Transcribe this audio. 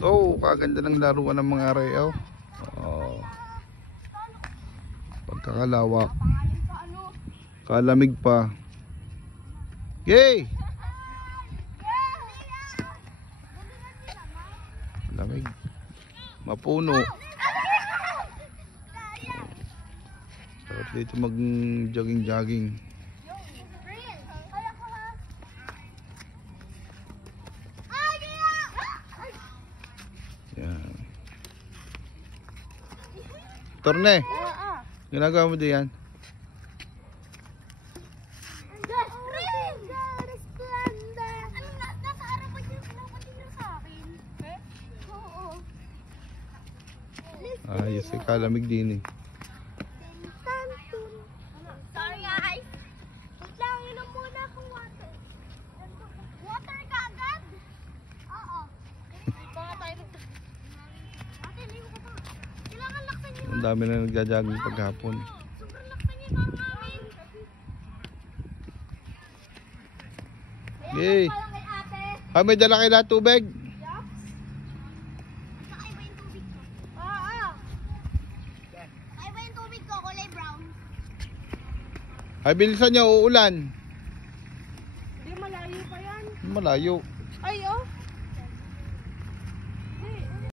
Oh, kaganda ng laruan ng mga Reo. Oh. Pagkakalawak. Kalamig pa. Yay! Lamig. Mapuno. Sarap dito mag-jogging-jogging. Yan. Torne, ginagawa mo diyan? Ayos, kalamig din eh. Sorry guys. Wait lang, inom muna akong water. Water ka agad? Oo. Baka tayo. Ate, liho ka pa. Kailangan laksan niyo. Ang dami na nagja-jogging paghapon. Sobrang laksan niyo yung namin. Yay! Kaya kay ate. Ah, may dala kayo na tubig? Kakaiba yung tubig ko. Oo. Kakaiba yung tubig ko, kulay brown. Ay, bilisan niyo, uulan. Hindi, malayo pa yan. Malayo. Ay,